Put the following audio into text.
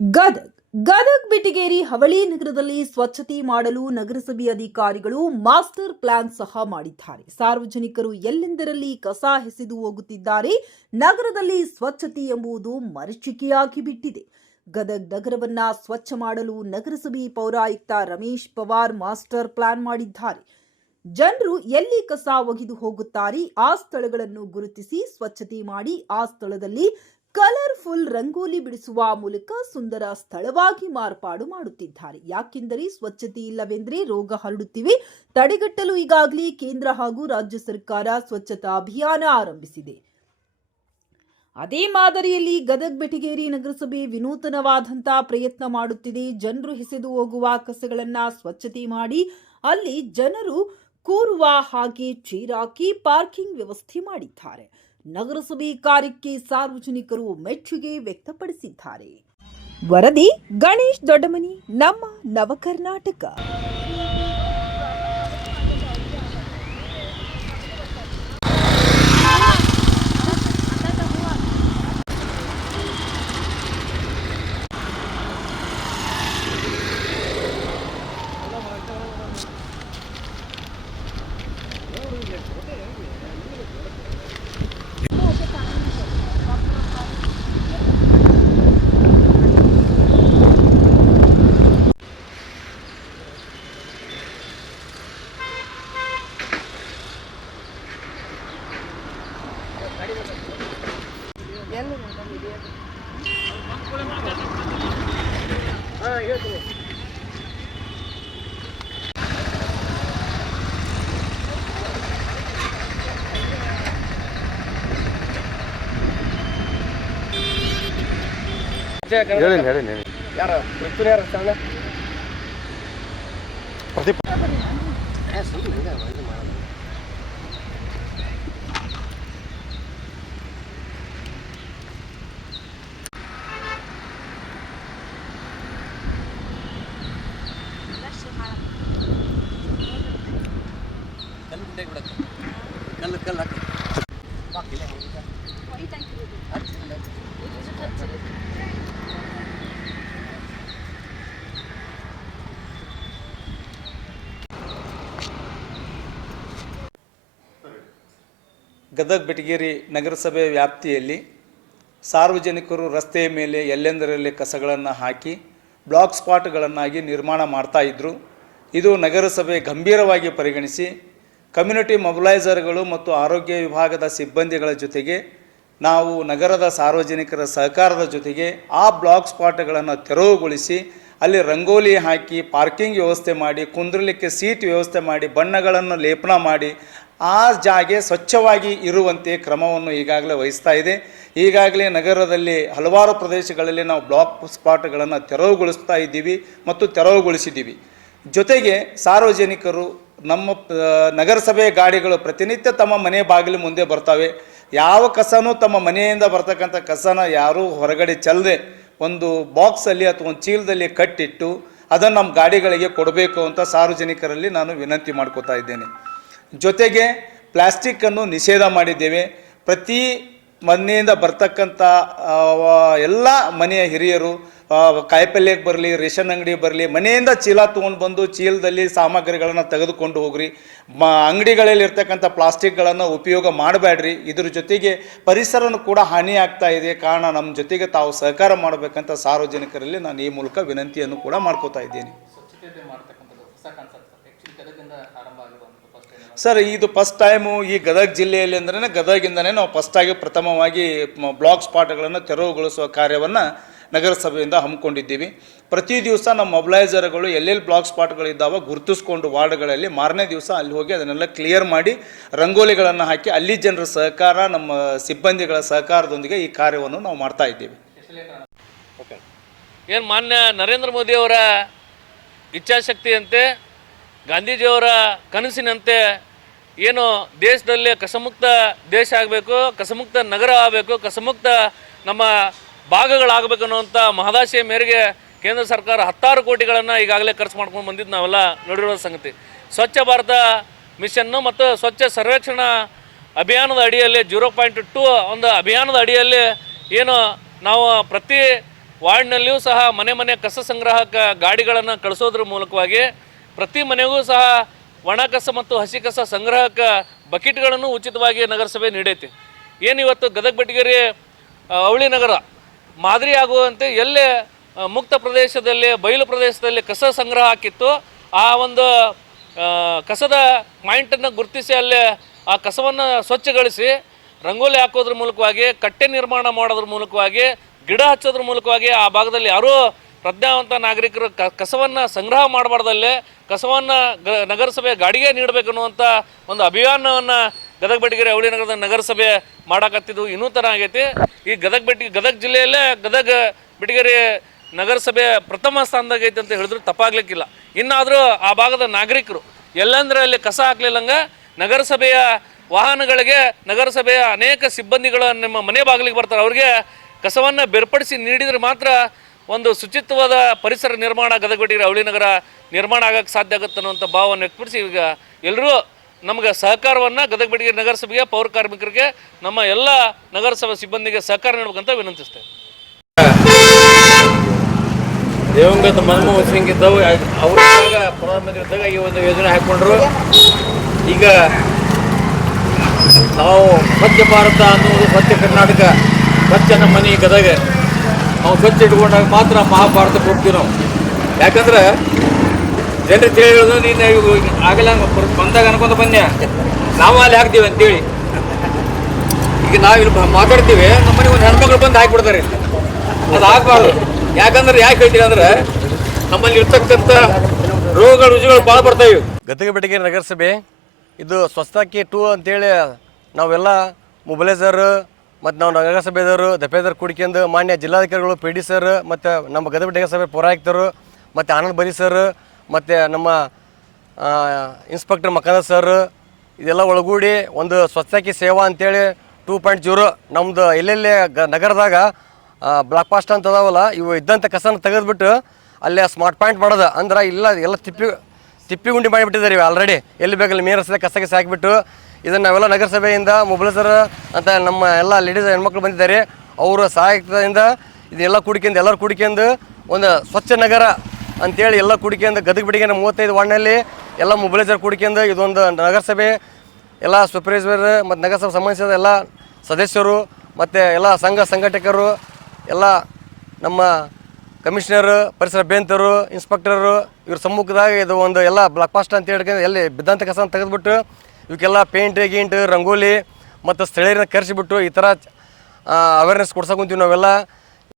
ಗದಗ್. ಗದಗ್ ಬಿಟಿಗೇರಿ ಹವಳಿ ನಗರದಲ್ಲಿ ಸ್ವಚ್ಛತೆ ಮಾಡಲು ನಗರಸಭೆ ಅಧಿಕಾರಿಗಳು ಮಾಸ್ಟರ್ ಪ್ಲಾನ್ ಸಹ ಮಾಡಿದ್ದಾರೆ. ಸಾರ್ವಜನಿಕರು ಎಲ್ಲೆಂದರಲ್ಲಿ ಕಸ ಎಸೆದು ಹೋಗುತ್ತಿದ್ದಾರೆ, ನಗರದಲ್ಲಿ ಸ್ವಚ್ಛತೆ ಎಂಬುದು ಮರೀಚಿಕೆಯಾಗಿ ಬಿಟ್ಟಿದೆ. ಗದಗ್ ನಗರವನ್ನ ಸ್ವಚ್ಛ ಮಾಡಲು ನಗರಸಭೆ ಪೌರಾಯುಕ್ತ ರಮೇಶ್ ಪವಾರ್ ಮಾಸ್ಟರ್ ಪ್ಲಾನ್ ಮಾಡಿದ್ದಾರೆ. ಜನರು ಎಲ್ಲಿ ಕಸ ಒಗೆದು ಹೋಗುತ್ತಾರೆ, ಆ ಸ್ಥಳಗಳನ್ನು ಗುರುತಿಸಿ ಸ್ವಚ್ಛತೆ ಮಾಡಿ ಆ ಸ್ಥಳದಲ್ಲಿ ಕಲರ್ಫುಲ್ ರಂಗೋಲಿ ಬಿಡಿಸುವ ಮೂಲಕ ಸುಂದರ ಸ್ಥಳವಾಗಿ ಮಾರ್ಪಾಡು ಮಾಡುತ್ತಿದ್ದಾರೆ. ಯಾಕೆಂದರೆ ಸ್ವಚ್ಛತೆ ಇಲ್ಲವೆಂದರೆ ರೋಗ ಹರಡುತ್ತಿವೆ. ತಡೆಗಟ್ಟಲು ಈಗಾಗಲೇ ಕೇಂದ್ರ ಹಾಗೂ ರಾಜ್ಯ ಸರ್ಕಾರ ಸ್ವಚ್ಛತಾ ಅಭಿಯಾನ ಆರಂಭಿಸಿದೆ. ಅದೇ ಮಾದರಿಯಲ್ಲಿ ಗದಗ್ ಬೆಟಗೇರಿ ನಗರಸಭೆ ವಿನೂತನವಾದಂಥ ಪ್ರಯತ್ನ ಮಾಡುತ್ತಿದೆ. ಜನರು ಹೆಸೆದು ಹೋಗುವ ಕಸಗಳನ್ನು ಸ್ವಚ್ಛತೆ ಮಾಡಿ ಅಲ್ಲಿ ಜನರು ಕೂರುವ ಹಾಗೆ ಚೀರಾಕಿ ಪಾರ್ಕಿಂಗ್ ವ್ಯವಸ್ಥೆ ಮಾಡಿದ್ದಾರೆ. ನಗರಸಭೆ ಕಾರ್ಯಕ್ಕೆ ಸಾರ್ವಜನಿಕರು ಮೆಚ್ಚುಗೆ ವ್ಯಕ್ತಪಡಿಸಿದ್ದಾರೆ. ವರದಿ ಗಣೇಶ್ ದೊಡ್ಡಮನಿ ನಮ್ಮ ನವಕರ್ನಾಟಕ. ಹೇಳಿ ಹೇಳಿ ಹೇಳಿ ಯಾರ ಮೃತ್ಯುನ ಯಾರ ಸ್ಥಳ ಪ್ರದೀಪ್ ಕಲ್ಲು ಕಲ್ಲು ಗದಗ್ ಬೆಟಗೇರಿ ನಗರಸಭೆ ವ್ಯಾಪ್ತಿಯಲ್ಲಿ ಸಾರ್ವಜನಿಕರು ರಸ್ತೆಯ ಮೇಲೆ ಎಲ್ಲೆಂದರಲ್ಲಿ ಕಸಗಳನ್ನು ಹಾಕಿ ಬ್ಲಾಕ್ ಸ್ಪಾಟ್ಗಳನ್ನಾಗಿ ನಿರ್ಮಾಣ ಮಾಡ್ತಾ ಇದ್ದರು ಇದು ನಗರಸಭೆ ಗಂಭೀರವಾಗಿ ಪರಿಗಣಿಸಿ ಕಮ್ಯುನಿಟಿ ಮೊಬಿಲೈಸರ್ಗಳು ಮತ್ತು ಆರೋಗ್ಯ ವಿಭಾಗದ ಸಿಬ್ಬಂದಿಗಳ ಜೊತೆಗೆ ನಾವು ನಗರದ ಸಾರ್ವಜನಿಕರ ಸಹಕಾರದ ಜೊತೆಗೆ ಆ ಬ್ಲಾಕ್ ಸ್ಪಾಟ್ಗಳನ್ನು ತೆರವುಗೊಳಿಸಿ ಅಲ್ಲಿ ರಂಗೋಲಿ ಹಾಕಿ ಪಾರ್ಕಿಂಗ್ ವ್ಯವಸ್ಥೆ ಮಾಡಿ, ಕುಂದ್ರಲಿಕ್ಕೆ ಸೀಟ್ ವ್ಯವಸ್ಥೆ ಮಾಡಿ, ಬಣ್ಣಗಳನ್ನು ಲೇಪನ ಮಾಡಿ ಆ ಜಾಗೆ ಸ್ವಚ್ಛವಾಗಿ ಇರುವಂತೆ ಕ್ರಮವನ್ನು ಈಗಾಗಲೇ ವಹಿಸ್ತಾ ಇದೆ. ಈಗಾಗಲೇ ನಗರದಲ್ಲಿ ಹಲವಾರು ಪ್ರದೇಶಗಳಲ್ಲಿ ನಾವು ಬ್ಲಾಕ್ ಸ್ಪಾಟ್ಗಳನ್ನು ತೆರವುಗೊಳಿಸ್ತಾ ಇದ್ದೀವಿ ಮತ್ತು ತೆರವುಗೊಳಿಸಿದ್ದೀವಿ. ಜೊತೆಗೆ ಸಾರ್ವಜನಿಕರು ನಮ್ಮ ನಗರಸಭೆ ಗಾಡಿಗಳು ಪ್ರತಿನಿತ್ಯ ತಮ್ಮ ಮನೆ ಬಾಗಿಲು ಮುಂದೆ ಬರ್ತವೆ. ಯಾವ ಕಸನೂ ತಮ್ಮ ಮನೆಯಿಂದ ಬರ್ತಕ್ಕಂಥ ಕಸನ ಯಾರೂ ಹೊರಗಡೆ ಚೆಲ್ಲದೆ ಒಂದು ಬಾಕ್ಸಲ್ಲಿ ಅಥವಾ ಒಂದು ಚೀಲದಲ್ಲಿ ಕಟ್ಟಿಟ್ಟು ಅದನ್ನು ನಮ್ಮ ಗಾಡಿಗಳಿಗೆ ಕೊಡಬೇಕು ಅಂತ ಸಾರ್ವಜನಿಕರಲ್ಲಿ ನಾನು ವಿನಂತಿ ಮಾಡ್ಕೋತಾ ಇದ್ದೇನೆ. ಜೊತೆಗೆ ಪ್ಲಾಸ್ಟಿಕ್ಕನ್ನು ನಿಷೇಧ ಮಾಡಿದ್ದೇವೆ. ಪ್ರತಿ ಮನೆಯಿಂದ ಬರ್ತಕ್ಕಂಥ ಎಲ್ಲ ಮನೆಯ ಹಿರಿಯರು ಕಾಯಿಪಲ್ಯಕ್ಕೆ ಬರಲಿ, ರೇಷನ್ ಅಂಗಡಿ ಬರಲಿ, ಮನೆಯಿಂದ ಚೀಲ ತೊಗೊಂಡು ಬಂದು ಚೀಲದಲ್ಲಿ ಸಾಮಗ್ರಿಗಳನ್ನು ತೆಗೆದುಕೊಂಡು ಹೋಗ್ರಿ. ಮ, ಅಂಗಡಿಗಳಲ್ಲಿ ಇರ್ತಕ್ಕಂಥ ಪ್ಲಾಸ್ಟಿಕ್ಗಳನ್ನು ಉಪಯೋಗ ಮಾಡಬೇಡ್ರಿ ಇದ್ರ ಜೊತೆಗೆ ಪರಿಸರನೂ ಕೂಡ ಹಾನಿ ಆಗ್ತಾ ಇದೆ. ಕಾರಣ ನಮ್ಮ ಜೊತೆಗೆ ತಾವು ಸಹಕಾರ ಮಾಡಬೇಕಂತ ಸಾರ್ವಜನಿಕರಲ್ಲಿ ನಾನು ಈ ಮೂಲಕ ವಿನಂತಿಯನ್ನು ಕೂಡ ಮಾಡ್ಕೋತಾ ಇದ್ದೀನಿ. ಸರ್, ಇದು ಫಸ್ಟ್ ಟೈಮು ಈ ಗದಗ ಜಿಲ್ಲೆಯಲ್ಲಿ ಅಂದ್ರೆ ಗದಗಿಂದನೇ ನಾವು ಫಸ್ಟಾಗಿ ಪ್ರಥಮವಾಗಿ ಬ್ಲಾಕ್ ಸ್ಪಾಟ್ಗಳನ್ನು ತೆರವುಗೊಳಿಸುವ ಕಾರ್ಯವನ್ನು ನಗರಸಭೆಯಿಂದ ಹಮ್ಮಿಕೊಂಡಿದ್ದೀವಿ. ಪ್ರತಿ ದಿವಸ ನಮ್ಮ ಮೊಬಿಲೈಸರ್ಗಳು ಎಲ್ಲೆಲ್ಲಿ ಬ್ಲಾಕ್ ಸ್ಪಾಟ್ಗಳಿದ್ದಾವೆ ಗುರುತಿಸ್ಕೊಂಡು ವಾರ್ಡ್ಗಳಲ್ಲಿ ಮಾರನೇ ದಿವಸ ಅಲ್ಲಿ ಹೋಗಿ ಅದನ್ನೆಲ್ಲ ಕ್ಲಿಯರ್ ಮಾಡಿ ರಂಗೋಲಿಗಳನ್ನು ಹಾಕಿ ಅಲ್ಲಿ ಜನರ ಸಹಕಾರ, ನಮ್ಮ ಸಿಬ್ಬಂದಿಗಳ ಸಹಕಾರದೊಂದಿಗೆ ಈ ಕಾರ್ಯವನ್ನು ನಾವು ಮಾಡ್ತಾ ಇದ್ದೀವಿ. ಏನು ಮಾನ್ಯ ನರೇಂದ್ರ ಮೋದಿಯವರ ಇಚ್ಛಾಶಕ್ತಿಯಂತೆ ಗಾಂಧೀಜಿಯವರ ಕನಸಿನಂತೆ ಏನು ದೇಶದಲ್ಲಿ ಕಸಮುಕ್ತ ದೇಶ ಆಗಬೇಕು, ಕಸಮುಕ್ತ ನಗರ ಆಗಬೇಕು, ಕಸಮುಕ್ತ ನಮ್ಮ ಭಾಗಗಳಾಗಬೇಕು ಅನ್ನುವಂಥ ಮಹದಾಶಯ ಮೇರೆಗೆ ಕೇಂದ್ರ ಸರ್ಕಾರ ಹತ್ತಾರು ಕೋಟಿಗಳನ್ನು ಈಗಾಗಲೇ ಖರ್ಚು ಮಾಡ್ಕೊಂಡು ಬಂದಿದ್ದು ನಾವೆಲ್ಲ ನೋಡಿರೋ ಸಂಗತಿ. ಸ್ವಚ್ಛ ಭಾರತ ಮಿಷನ್ನು ಮತ್ತು ಸ್ವಚ್ಛ ಸರ್ವೇಕ್ಷಣಾ ಅಭಿಯಾನದ ಅಡಿಯಲ್ಲಿ ಜೀರೋ ಪಾಯಿಂಟ್ ಟು ಒಂದು ಅಭಿಯಾನದ ಅಡಿಯಲ್ಲಿ ಏನು ನಾವು ಪ್ರತಿ ವಾರ್ಡ್ನಲ್ಲಿಯೂ ಸಹ ಮನೆ ಮನೆ ಕಸ ಸಂಗ್ರಹಕ ಗಾಡಿಗಳನ್ನು ಕಳಿಸೋದ್ರ ಮೂಲಕವಾಗಿ ಪ್ರತಿ ಮನೆಗೂ ಸಹ ಒಣ ಕಸ ಮತ್ತು ಹಸಿ ಕಸ ಸಂಗ್ರಹಕ ಬಕೆಟ್ಗಳನ್ನು ಉಚಿತವಾಗಿ ನಗರಸಭೆ ನೀಡೈತಿ. ಏನಿವತ್ತು ಗದಗ ಬೆಟಗೇರಿ ಅವಳಿ ನಗರ ಮಾದರಿ ಆಗುವಂತೆ ಎಲ್ಲೇ ಮುಕ್ತ ಪ್ರದೇಶದಲ್ಲಿ, ಬಯಲು ಪ್ರದೇಶದಲ್ಲಿ ಕಸ ಸಂಗ್ರಹ ಹಾಕಿತ್ತು. ಆ ಒಂದು ಕಸದ ಪಾಯಿಂಟನ್ನು ಗುರುತಿಸಿ ಅಲ್ಲೇ ಆ ಕಸವನ್ನು ಸ್ವಚ್ಛಗೊಳಿಸಿ, ರಂಗೋಲಿ ಹಾಕೋದ್ರ ಮೂಲಕವಾಗಿ, ಕಟ್ಟೆ ನಿರ್ಮಾಣ ಮಾಡೋದ್ರ ಮೂಲಕವಾಗಿ, ಗಿಡ ಹಚ್ಚೋದ್ರ ಮೂಲಕವಾಗಿ ಆ ಭಾಗದಲ್ಲಿ ಯಾರೂ ಪ್ರಜ್ಞಾವಂತ ನಾಗರಿಕರು ಕ, ಕಸವನ್ನು ಸಂಗ್ರಹ ಮಾಡಬಾರ್ದಲ್ಲೇ, ಕಸವನ್ನು ಗ, ನಗರಸಭೆ ಗಾಡಿಗೆ ನೀಡಬೇಕನ್ನುವಂಥ ಒಂದು ಅಭಿಯಾನವನ್ನು ಗದಗ ಬೆಟಗಿರಿ ಅವಳಿ ನಗರದ ನಗರಸಭೆ ಮಾಡಾಕತ್ತಿದ್ದು ಥರ ಆಗೈತಿ. ಈ ಗದಗ ಬೆಟ್ಟಿ ಗದಗ ಜಿಲ್ಲೆಯಲ್ಲೇ ಗದಗ ಬೆಟಗಿರಿ ನಗರಸಭೆ ಪ್ರಥಮ ಸ್ಥಾನದಾಗ ಐತೆ ಅಂತ ಹೇಳಿದ್ರು ತಪ್ಪಾಗ್ಲಿಕ್ಕಿಲ್ಲ. ಇನ್ನಾದರೂ ಆ ಭಾಗದ ನಾಗರಿಕರು ಎಲ್ಲಂದ್ರೆ ಅಲ್ಲಿ ಕಸ ಹಾಕ್ಲಿಲ್ಲಂಗ ನಗರಸಭೆಯ ವಾಹನಗಳಿಗೆ ನಗರಸಭೆಯ ಅನೇಕ ಸಿಬ್ಬಂದಿಗಳು ನಿಮ್ಮ ಮನೆ ಬಾಗಿಲಿಗೆ ಬರ್ತಾರೆ. ಅವ್ರಿಗೆ ಕಸವನ್ನು ಬೇರ್ಪಡಿಸಿ ನೀಡಿದರೆ ಮಾತ್ರ ಒಂದು ಶುಚಿತ್ವದ ಪರಿಸರ ನಿರ್ಮಾಣ ಗದಗಬೇಟಿಗೆ ಅವಳಿ ನಗರ ನಿರ್ಮಾಣ ಆಗಕ್ಕೆ ಸಾಧ್ಯ ಆಗುತ್ತೆ ಅನ್ನುವಂಥ ಭಾವವನ್ನು ವ್ಯಕ್ತಪಡಿಸಿ ಈಗ ಎಲ್ಲರೂ ನಮಗೆ ಸಹಕಾರವನ್ನು ಗದಗಬೇಟಿಗೆ ನಗರಸಭೆಗೆ ಪೌರ ಕಾರ್ಮಿಕರಿಗೆ ನಮ್ಮ ಎಲ್ಲ ನಗರಸಭೆ ಸಿಬ್ಬಂದಿಗೆ ಸಹಕಾರ ನೀಡಬೇಕಂತ ವಿನಂತಿಸ್ತೇವೆ ದಿವಂಗತ ಮನಮೋಹನ್ ಸಿಂಗ್ ಇದ್ದವು ಅವರು ಪ್ರಧಾನಮಂತ್ರಿ ಇದ್ದಾಗ ಈ ಒಂದು ಯೋಜನೆ ಹಾಕ್ಕೊಂಡ್ರು. ಈಗ ನಾವು ಸ್ವಚ್ಛ ಭಾರತ ಅನ್ನೋದು ಸ್ವಚ್ಛ ಕರ್ನಾಟಕ, ಸ್ವಚ್ಛ ನಮ್ಮ ಮನೆ ಗದಗ. ನಾವು ಸ್ವಚ್ಛ ಇಟ್ಕೊಂಡಾಗ ಮಾತ್ರ ಮಹಾಭಾರತಕ್ಕೆ ಹೋಗ್ತೀವಿ ನಾವು. ಯಾಕಂದ್ರೆ ಜನರು ತಿಳಿಯೋದು ನೀನು ಆಗಲ್ಲ ಬಂದಾಗ ಅನ್ಕೊಂಡು ಬಂದೆ. ನಾವು ಅಲ್ಲಿ ಹಾಕ್ತೀವಿ ಅಂತೇಳಿ. ಈಗ ನಾವು ಬ- ಮಾತಾಡ್ತೀವಿ ನಮ್ಮನೆ ಒಂದು ಹೆಣ್ಮಕ್ಳು ಬಂದು ಹಾಕಿಬಿಡ್ತಾರೆ ಅದು ಆಗಬಾರ್ದು. ಯಾಕಂದ್ರೆ ಯಾಕೆ ಹೇಳ್ತೀವಿ ಅಂದ್ರೆ, ನಮ್ಮಲ್ಲಿ ಇರ್ತಕ್ಕಂಥ ರೋಗಗಳು ರುಜಿಗಳು ಭಾಳ ಗದಗ ಬೆಟಗೆ ನಗರಸಭೆ, ಇದು ಸ್ವಸ್ಥಕ್ಕೆ ಟೂ ಅಂತೇಳಿ ನಾವೆಲ್ಲ ಮೊಬಲೈಸರ್, ಮತ್ತು ನಾವು ನಗರಸಭೆದವರು ದಪೇದರ್ ಕುಡ್ಕೊಂಡು ಮಾನ್ಯ ಜಿಲ್ಲಾಧಿಕಾರಿಗಳು, ಪಿ ಡಿ ಸರ್, ಮತ್ತು ನಮ್ಮ ಗದಗ ಸಭೆ ಪೌರಾಯುಕ್ತರು, ಮತ್ತು ಆನಂದ್ ಬರಿ ಸರ್ ಮತ್ತು ನಮ್ಮ ಇನ್ಸ್ಪೆಕ್ಟರ್ ಮಕಂದ ಸರ್ ಇದೆಲ್ಲ ಒಳಗೂಡಿ ಒಂದು ಸ್ವಚ್ಛಕ್ಕೆ ಸೇವಾ ಅಂತೇಳಿ ಟೂ ಪಾಯಿಂಟ್ ಜೀರೋ ನಮ್ಮದು ಎಲ್ಲೆಲ್ಲಿ ಗ, ನಗರದಾಗ ಬ್ಲಾಕ್ ಪಾಸ್ಟ್ ಅಂತ ಅದಾವಲ್ಲ, ಇವು ಇದ್ದಂಥ ಕಸನ ತೆಗೆದುಬಿಟ್ಟು ಅಲ್ಲಿ ಸ್ಮಾರ್ಟ್ ಪಾಯಿಂಟ್ ಮಾಡೋದು ಅಂದ್ರೆ ಇಲ್ಲ, ಎಲ್ಲ ತಿಪ್ಪಿ ತಿಪ್ಪಿ ಗುಂಡಿ ಮಾಡಿಬಿಟ್ಟಿದ್ದಾರೆ ಇವು ಆಲ್ರೆಡಿ ಎಲ್ಲಿ ಬೇಕಲ್ಲಿ ಮೇನ್ ರಸ್ತೆ ಕಸಗೆ ಸಾಕಿಬಿಟ್ಟು ಇದನ್ನು ನಾವೆಲ್ಲ ನಗರಸಭೆಯಿಂದ ಮೊಬೈಲೈಸರ್ ಅಂತ ನಮ್ಮ ಎಲ್ಲ ಲೇಡೀಸ್ ಹೆಣ್ಮಕ್ಳು ಬಂದಿದ್ದಾರೆ. ಅವರ ಸಹಾಯಕದಿಂದ ಇದೆಲ್ಲ ಕೂಡಿಕೆಂದು ಎಲ್ಲರೂ ಕೂಡಿಕೆಂದು ಒಂದು ಸ್ವಚ್ಛ ನಗರ ಅಂತೇಳಿ ಎಲ್ಲ ಕುಡ್ಕೊಂಡು ಗದಗ ಬಿಡಿಗೆ ಮೂವತ್ತೈದು ವಾರ್ಡ್ನಲ್ಲಿ ಎಲ್ಲ ಮೊಬಿಲೈಸರ್ ಕುಡ್ಕೊಂಡು ಇದೊಂದು ನಗರಸಭೆ, ಎಲ್ಲ ಸೂಪರ್ವೈಸರ್ ಮತ್ತು ನಗರಸಭೆ ಸಂಬಂಧಿಸಿದ ಎಲ್ಲ ಸದಸ್ಯರು ಮತ್ತು ಎಲ್ಲ ಸಂಘ ಸಂಘಟಕರು, ಎಲ್ಲ ನಮ್ಮ ಕಮಿಷನರ್, ಪರಿಸರ ಅಭಿಯಂತರು, ಇನ್ಸ್ಪೆಕ್ಟರು ಇವ್ರ ಸಮ್ಮುಖದಾಗ ಇದು ಒಂದು ಎಲ್ಲ ಬ್ಲಾಕ್ ಪಾಸ್ಟ್ ಅಂತ ಹೇಳ್ಕೊಂಡು ಎಲ್ಲಿ ಬಿದ್ದಂಥ ಕಸ ತೆಗೆದುಬಿಟ್ಟು ಇವಕ್ಕೆಲ್ಲ ಪೇಂಟ್, ಗೀಂಟ್, ರಂಗೋಲಿ ಮತ್ತು ಸ್ಥಳೀಯರನ್ನ ಕರೆಸಿಬಿಟ್ಟು ಈ ಥರ ಅವೇರ್ನೆಸ್ ಕೊಡ್ಸಕ್ಕೆ ಕುಂತೀವಿ ನಾವೆಲ್ಲ.